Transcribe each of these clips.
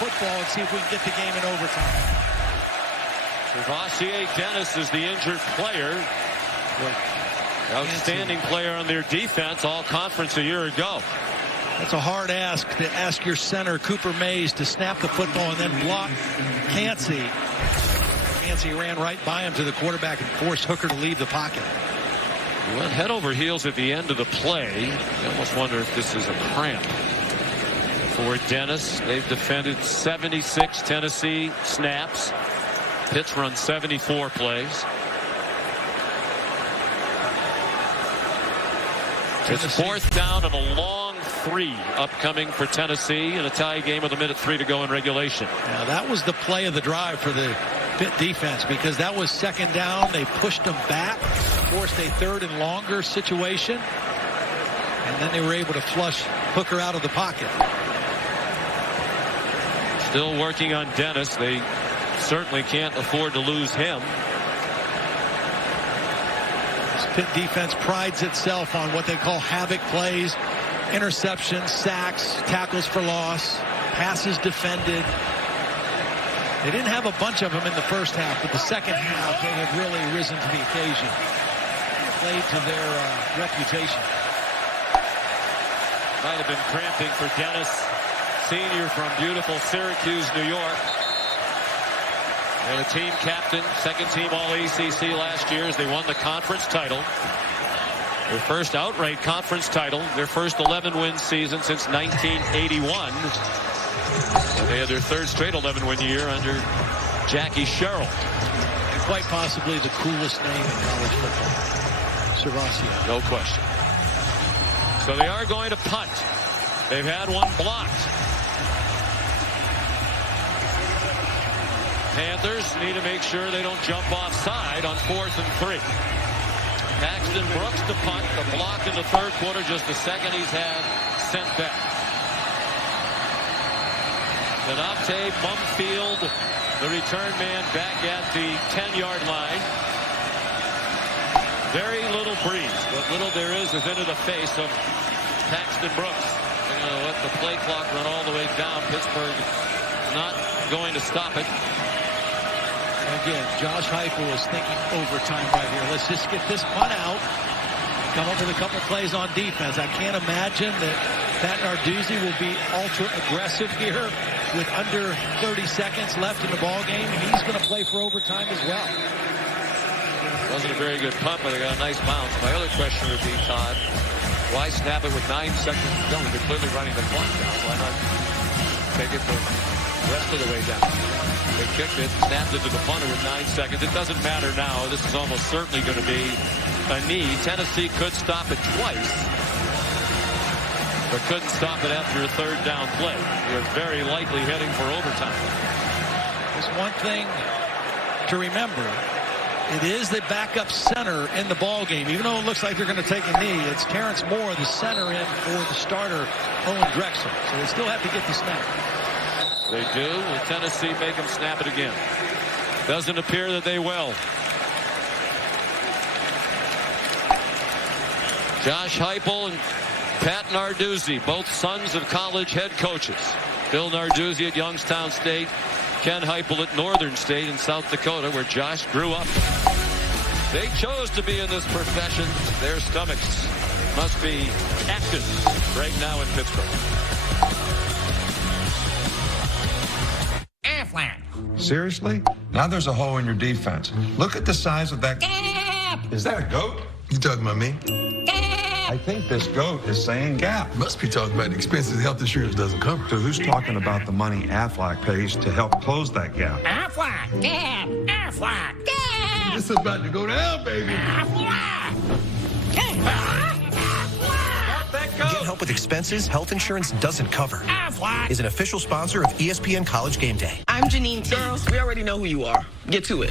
football and see if we can get the game in overtime. Gervasier Dennis is the injured player. Outstanding player on their defense, all conference a year ago. That's a hard ask to ask your center, Cooper Mays, to snap the football and then block Cansey. Cansey ran right by him to the quarterback and forced Hooker to leave the pocket. He went head over heels at the end of the play. You almost wonder if this is a cramp. For Dennis, they've defended 76 Tennessee snaps. Pitts run 74 plays. It's fourth down and a long 3 upcoming for Tennessee in a tie game with 1:03 to go in regulation. Now that was the play of the drive for the Pitt defense, because that was second down. They pushed them back, forced a third and longer situation, and then they were able to flush Hooker out of the pocket. Still working on Dennis. They certainly can't afford to lose him. Pitt defense prides itself on what they call havoc plays, interceptions, sacks, tackles for loss, passes defended. They didn't have a bunch of them in the first half, but the second half they have really risen to the occasion. Played to their reputation. Might have been cramping for Dennis, senior from beautiful Syracuse, New York. And a team captain, second team All-ACC last year as they won the conference title. Their first outright conference title, their first 11-win season since 1981. And they had their third straight 11-win year under Jackie Sherrill. And quite possibly the coolest name in college football, Gervasier. No question. So they are going to punt. They've had one blocked. Panthers need to make sure they don't jump offside on 4th and 3. Paxton Brooks to punt. The block in the third quarter, just the second he's had sent back. Donate Mumfield, the return man, back at the 10-yard line. Very little breeze. What little there is into the face of Paxton Brooks. They're going to let the play clock run all the way down. Pittsburgh not going to stop it. Again, Josh Heupel is thinking overtime right here. Let's just get this punt out. Come up with a couple plays on defense. I can't imagine that Pat Narduzzi will be ultra aggressive here with under 30 seconds left in the ball game. He's going to play for overtime as well. Wasn't a very good punt, but they got a nice bounce. My other question would be, Todd, why snap it with 9 seconds to go? They're clearly running the clock down. Why not take it the rest of the way down? They kicked it, snapped it to the punter with 9 seconds. It doesn't matter now. This is almost certainly going to be a knee. Tennessee could stop it twice, but couldn't stop it after a third down play. They're very likely heading for overtime. There's one thing to remember. It is the backup center in the ball game. Even though it looks like they're going to take a knee, it's Terrence Moore, the center, in for the starter, Owen Drexel. So they still have to get the snap. They do. Will Tennessee make them snap it again? Doesn't appear that they will. Josh Heupel and Pat Narduzzi, both sons of college head coaches. Bill Narduzzi at Youngstown State, Ken Heupel at Northern State in South Dakota, where Josh grew up. They chose to be in this profession. Their stomachs must be active right now in Pittsburgh. Seriously? Now there's a hole in your defense. Look at the size of that. Gap. Is that a goat? You talking about me? I think this goat is saying gap. Must be talking about the expenses health insurance doesn't cover. So who's talking about the money Aflac pays to help close that gap? Aflac, gap, Aflac, gap. This is about to go down, baby. Aflac. Get help with expenses health insurance doesn't cover. Aflac Is an official sponsor of ESPN College Game Day. I'm Janine. Girls, we already know who you are. Get to it.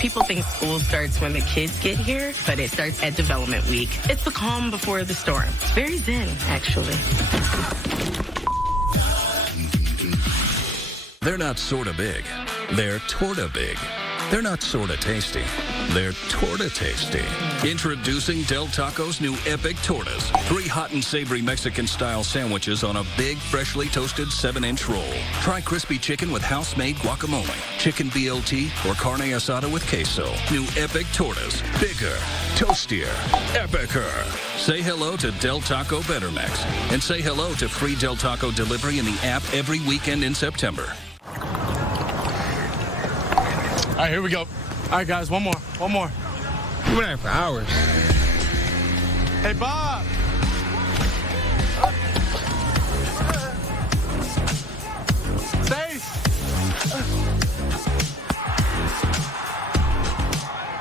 People think school starts when the kids get here, but it starts at development week. It's the calm before the storm. It's very zen, actually. They're not sorta big. They're torta big. They're not sorta tasty. They're torta tasty. Introducing Del Taco's new Epic Tortas. 3 hot and savory Mexican-style sandwiches on a big, freshly toasted 7-inch roll. Try crispy chicken with house-made guacamole, chicken BLT, or carne asada with queso. New Epic Tortas. Bigger, toastier, epicer. Say hello to Del Taco Better Mex. And say hello to free Del Taco delivery in the app every weekend in September. All right, here we go. All right, guys, one more. We've been at it for hours. Hey, Bob. Stace.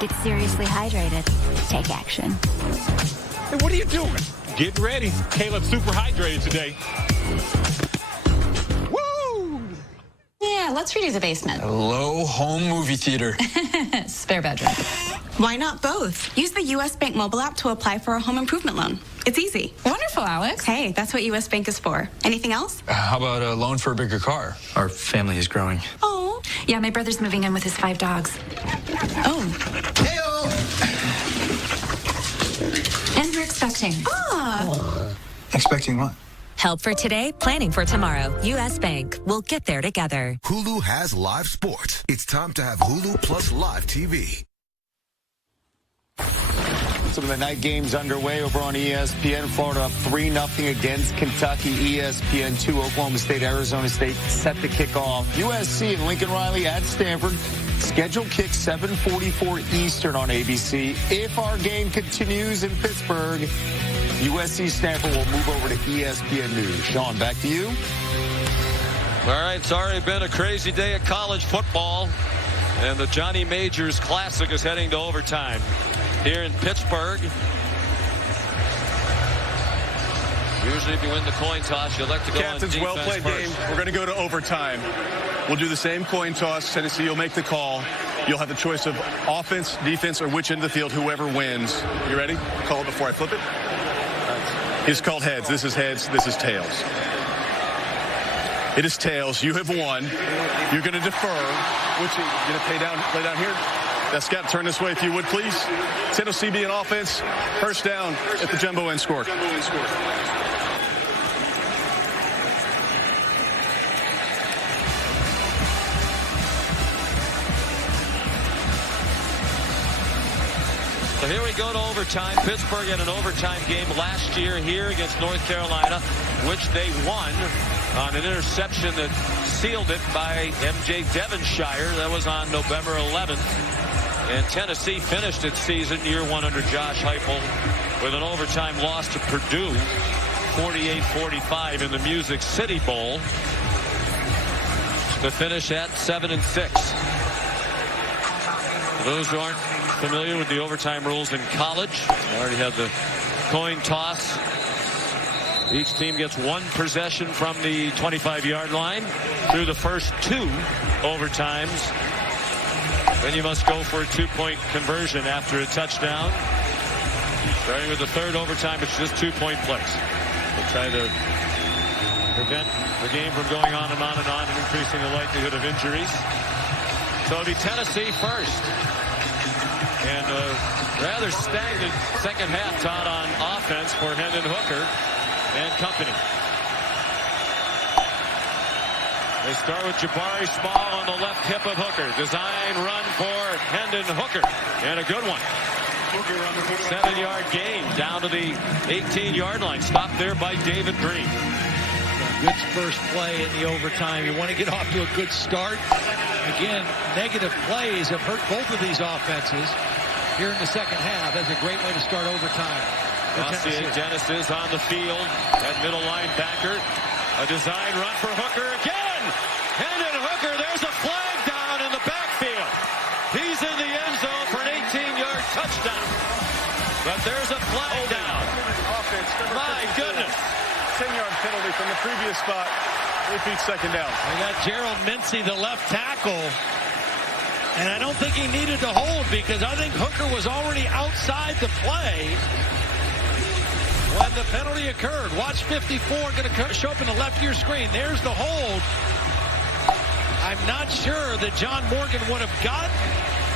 Get seriously hydrated. Take action. Hey, what are you doing? Getting ready. Caleb's super hydrated today. Woo! Yeah, let's redo the basement. Hello, home movie theater. Spare bedroom. Why not both? Use the U.S. Bank mobile app to apply for a home improvement loan. It's easy. Wonderful, Alex. Hey, that's what U.S. Bank is for. Anything else? How about a loan for a bigger car? Our family is growing. Oh. Yeah, my brother's moving in with his 5 dogs. Oh. Hey-o! And we're expecting. Expecting what? Help for today, planning for tomorrow. U.S. Bank. We'll get there together. Hulu has live sports. It's time to have Hulu Plus Live TV. Some of the night games underway over on ESPN. Florida up 3-0 against Kentucky. ESPN 2, Oklahoma State, Arizona State set to kick off. USC and Lincoln Riley at Stanford. Scheduled kick 7:44 Eastern on ABC. If our game continues in Pittsburgh, USC Stanford will move over to ESPN News. Sean, back to you. All right, it's already been a crazy day of college football, and the Johnny Majors Classic is heading to overtime here in Pittsburgh. Usually if you win the coin toss, you like to go Captains, on defense well played first. game. We're going to go to overtime. We'll do the same coin toss. Tennessee will make the call. You'll have the choice of offense, defense, or which end of the field, whoever wins. You ready? Call it before I flip it. It's called heads. This is heads. This is tails. It is tails. You have won. You're going to defer. Which you're going to play down here. Scott, turn this way if you would, please. Tennessee being offense. First down at the jumbo end score. So here we go to overtime. Pittsburgh had an overtime game last year here against North Carolina, which they won on an interception that sealed it by M.J. Devonshire. That was on November 11th. And Tennessee finished its season, year 1 under Josh Heupel, with an overtime loss to Purdue, 48-45 in the Music City Bowl, to finish at 7-6. Those who aren't familiar with the overtime rules in college, I already had the coin toss. Each team gets 1 possession from the 25-yard line through the first 2 overtimes. Then you must go for a 2-point conversion after a touchdown. Starting with the 3rd overtime, it's just 2-point plays. We'll try to prevent the game from going on and on and on and increasing the likelihood of injuries. So it'll be Tennessee first. And a rather stagnant second half, Todd, on offense for Hendon Hooker and company. They start with Jabari Small on the left hip of Hooker. Design run for Hendon Hooker. And a good one. 7-yard gain down to the 18-yard line. Stopped there by David Green. Good first play in the overtime. You want to get off to a good start. Again, negative plays have hurt both of these offenses here in the second half. That's a great way to start overtime. Dennis is on the field at middle linebacker. A design run for Hooker again. Hendon Hooker, there's a flag down in the backfield. He's in the end zone for an 18-yard touchdown. But there's a flag down. Offense, My goodness. 10-yard penalty from the previous spot. Repeat second down. We got Gerald Mincy, the left tackle. And I don't think he needed to hold because I think Hooker was already outside the play when the penalty occurred. Watch 54, going to show up in the left of your screen. There's the hold. I I'm not sure that John Morgan would have gotten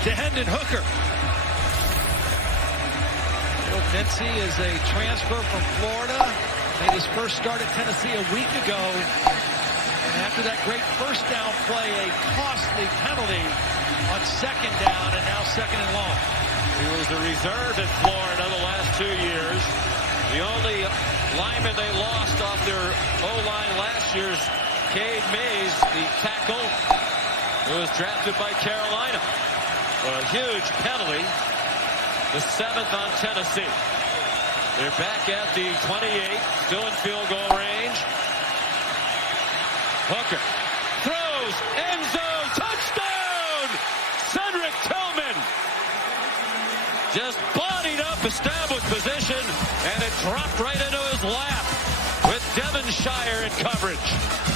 to Hendon Hooker. Bill Mincy is a transfer from Florida. Made his first start at Tennessee a week ago. And after that great first down play, a costly penalty on second down, and now second and long. He was a reserve at Florida the last 2 years. The only lineman they lost off their O-line last year's Cade Mays, the tackle, who was drafted by Carolina. A huge penalty. The 7th on Tennessee. They're back at the 28, still in field goal range. Hooker throws, end zone, touchdown! Cedric Tillman just bodied up, established position, and it dropped right into his lap with Devonshire in coverage.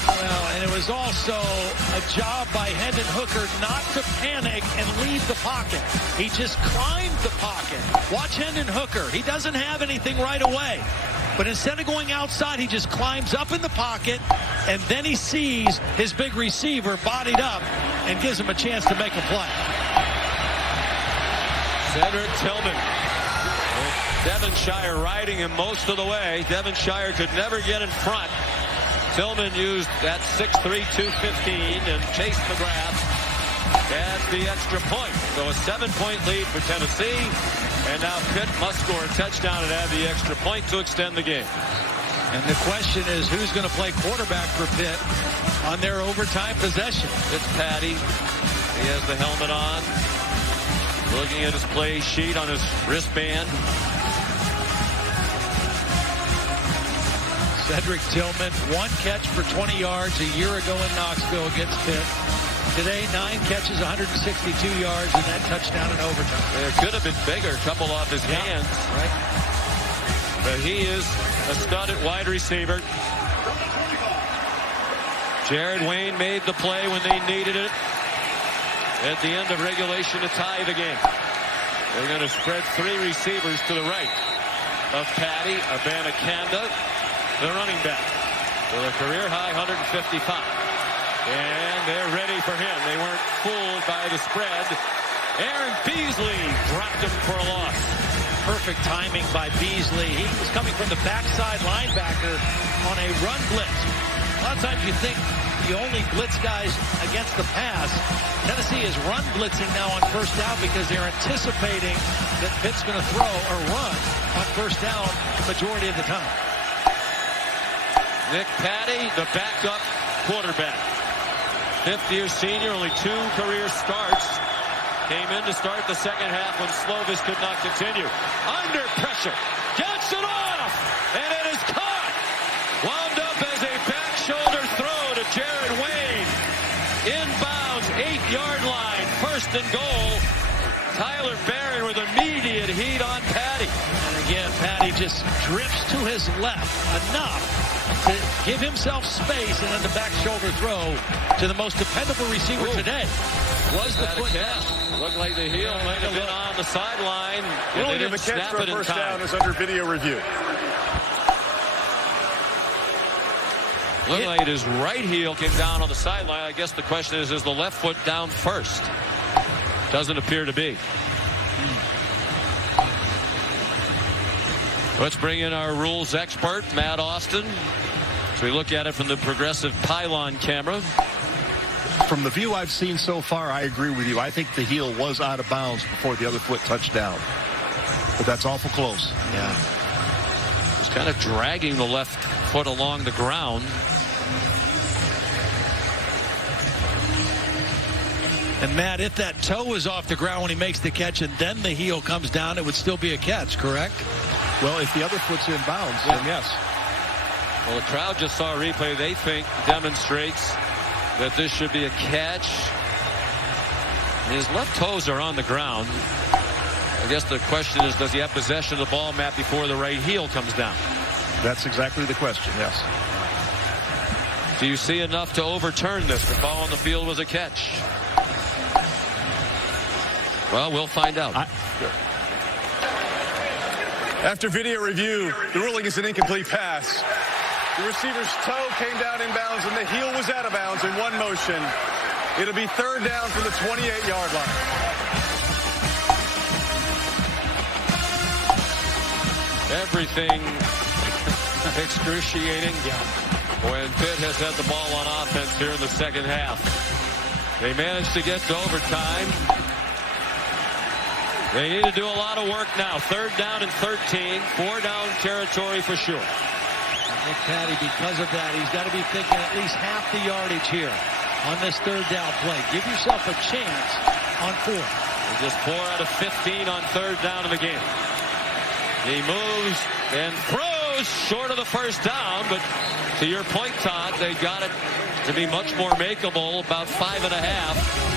Well, and it was also a job by Hendon Hooker not to panic and leave the pocket. He just climbed the pocket. Watch Hendon Hooker. He doesn't have anything right away. But instead of going outside, he just climbs up in the pocket, and then he sees his big receiver bodied up and gives him a chance to make a play. Cedric Tillman. Devonshire riding him most of the way. Devonshire could never get in front. Tillman used that 6'3", 215 and Chase McGrath as the extra point. So a 7-point lead for Tennessee. And now Pitt must score a touchdown and add the extra point to extend the game. And the question is, who's going to play quarterback for Pitt on their overtime possession? It's Patty. He has the helmet on. Looking at his play sheet on his wristband. Cedric Tillman, 1 catch for 20 yards a year ago in Knoxville against Pitt. Today, 9 catches, 162 yards, and that touchdown in overtime. It could have been bigger, a couple off his hands. Right. But he is a stud at wide receiver. Jared Wayne made the play when they needed it at the end of regulation to tie the game. They're going to spread 3 receivers to the right of Patty, Abanikanda, the running back, with a career-high 155. And they're ready for him. They weren't fooled by the spread. Aaron Beasley dropped him for a loss. Perfect timing by Beasley. He was coming from the backside linebacker on a run blitz. A lot of times you think you only blitz guys against the pass. Tennessee is run blitzing now on first down because they're anticipating that Pitt's going to throw or run on first down the majority of the time. Nick Patty, the backup quarterback. 5th-year senior, only 2 career starts. Came in to start the second half when Slovis could not continue. Under pressure. Gets it off. And it is caught. Wound up as a back shoulder throw to Jared Wayne. Inbounds, 8-yard line. 1st and goal. Tyler Barron with immediate heat on Patty. And again, Patty just drifts to his left enough to give himself space, and then the back shoulder throw to the most dependable receiver today. Was the foot down? Looked like the heel might have been on the sideline. Ruling of the catch for a first down is under video review. Looked like his right heel came down on the sideline. I guess the question is the left foot down first? Doesn't appear to be. Let's bring in our rules expert, Matt Austin. So we look at it from the progressive pylon camera. From the view I've seen so far, I agree with you. I think the heel was out of bounds before the other foot touched down. But that's awful close. Yeah. Just kind of dragging the left foot along the ground. And Matt, if that toe was off the ground when he makes the catch and then the heel comes down, it would still be a catch, correct? Well, if the other foot's in bounds, then yes. Well, the crowd just saw a replay they think demonstrates that this should be a catch. His left toes are on the ground. I guess the question is, does he have possession of the ball, Matt, before the right heel comes down? That's exactly the question, yes. Do you see enough to overturn this? The ball on the field was a catch. Well, we'll find out. After video review, the ruling is an incomplete pass. The receiver's toe came down in bounds and the heel was out of bounds in one motion. It'll be third down from the 28-yard line. Everything excruciating when Pitt has had the ball on offense here in the second half. They managed to get to overtime. They need to do a lot of work now. Third down and 13. 4-down territory for sure. Nick Patty, because of that, he's got to be thinking at least half the yardage here on this third down play. Give yourself a chance on fourth. Just 4 out of 15 on third down in the game. He moves and throws short of the first down, but to your point, Todd, they got it to be much more makeable, about 5.5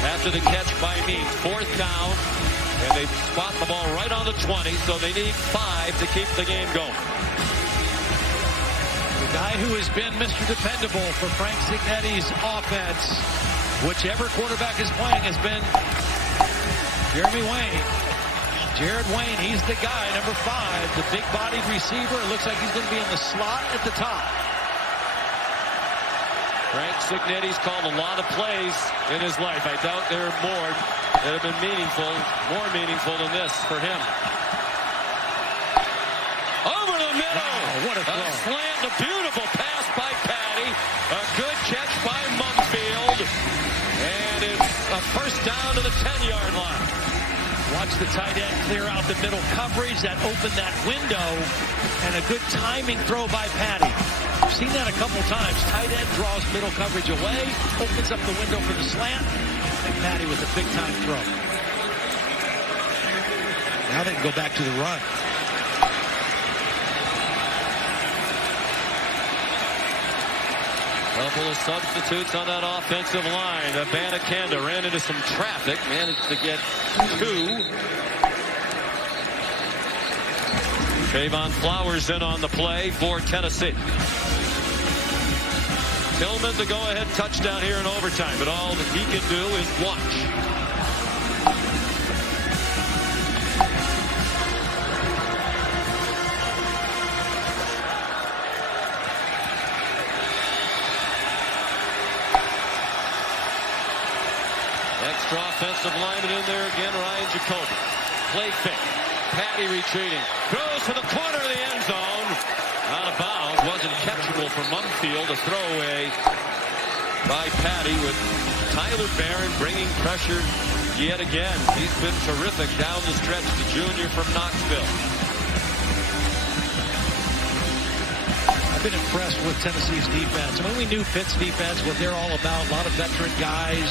after the catch by Means. Fourth down, and they spot the ball right on the 20, so they need 5 to keep the game going. The guy who has been Mr. Dependable for Frank Cignetti's offense, whichever quarterback is playing, has been Jeremy Wayne. Jared Wayne, he's the guy, number 5, the big-bodied receiver. It looks like he's going to be in the slot at the top. Frank Cignetti's called a lot of plays in his life. I doubt there are more that have been more meaningful than this for him. Over the middle. Wow, what a throw. A slant, a beautiful pass by Patty. A good catch by Mumfield. And it's a first down to the 10-yard line. Watch the tight end clear out the middle coverage. That opened that window. And a good timing throw by Patty. We've seen that a couple times. Tight end draws middle coverage away. Opens up the window for the slant. And Patty with a big-time throw. Now they can go back to the run. Couple of substitutes on that offensive line. Abanikanda ran into some traffic, managed to get 2. Trayvon Flowers in on the play for Tennessee. Tillman the go-ahead touchdown here in overtime, but all that he can do is watch. Extra offensive lineman in there again, Ryan Jacoby. Play fake. Patty retreating. Throws to the corner of the end zone. Out of bounds. Wasn't catchable for Mumfield. A throwaway by Patty with Tyler Barron bringing pressure yet again. He's been terrific down the stretch. The junior from Knoxville. I've been impressed with Tennessee's defense. I mean, we knew Pitt's defense, what they're all about. A lot of veteran guys.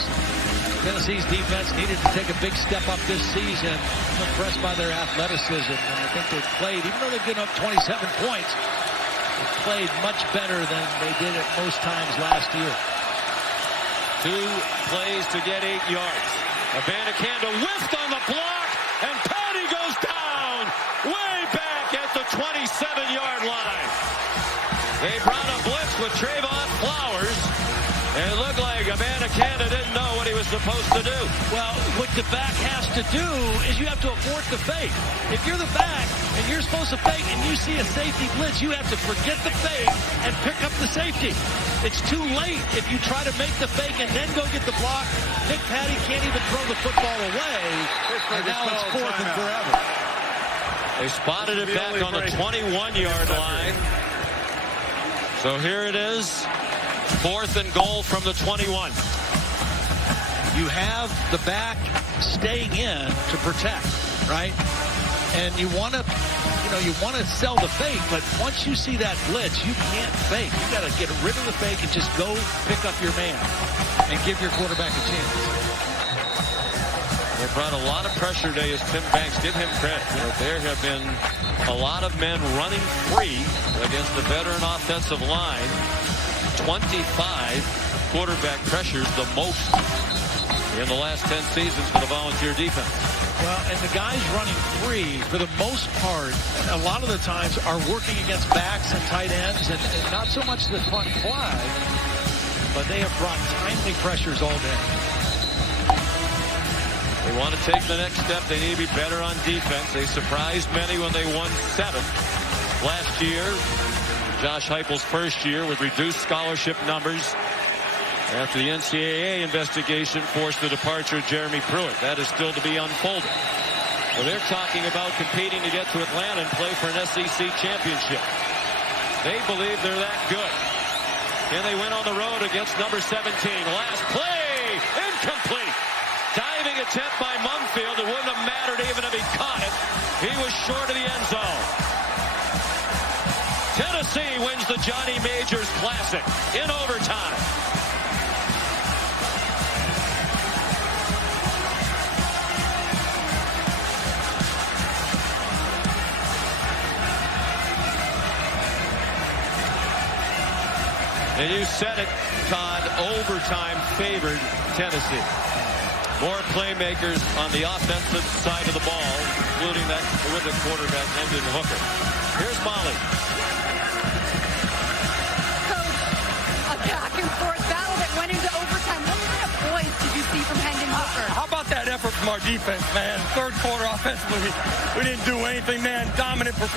Tennessee's defense needed to take a big step up this season. I'm impressed by their athleticism. And I think they've played, even though they've given up 27 points, they've played much better than they did at most times last year. 2 plays to get 8 yards. Abanikanda whiffed on the block, and Patty goes down way back at the 27-yard line. They brought a blitz with Trayvon Flowers, and it looked like Abanikanda didn't know what he was supposed to do. Well, what the back has to do is you have to abort the fake. If you're the back and you're supposed to fake and you see a safety blitz, you have to forget the fake and pick up the safety. It's too late if you try to make the fake and then go get the block. Nick Patty can't even throw the football away. And now it's 4th and forever. They spotted it back on the 21-yard line. So here it is. 4th and goal from the 21. You have the back staying in to protect, right? And you want to, sell the fake, but once you see that blitz, you can't fake. You got to get rid of the fake and just go pick up your man and give your quarterback a chance. They brought a lot of pressure today, as Tim Banks, give him credit. There have been a lot of men running free against the veteran offensive line. 25 quarterback pressures, the most in the last 10 seasons for the Volunteer defense. Well, and the guys running free, for the most part, a lot of the times are working against backs and tight ends, and not so much the front flag, but they have brought timely pressures all day. They want to take the next step. They need to be better on defense. They surprised many when they won 7 last year. Josh Heupel's first year with reduced scholarship numbers. After the NCAA investigation forced the departure of Jeremy Pruitt. That is still to be unfolded. Well, they're talking about competing to get to Atlanta and play for an SEC championship. They believe they're that good. Can they win on the road against number 17? Last play, incomplete. Diving attempt by Mumfield. It wouldn't have mattered even if he caught it. He was short of the end zone. Tennessee wins the Johnny Majors Classic in overtime. And you said it, Todd, overtime favored Tennessee. More playmakers on the offensive side of the ball, including that with the quarterback, Hendon Hooker. Here's Molly. Coach, a back and forth battle that went into overtime. What kind of poise did you see from Hendon Hooker? How about that effort from our defense, man? Third quarter offensively, we didn't do anything, man. Dominant performance.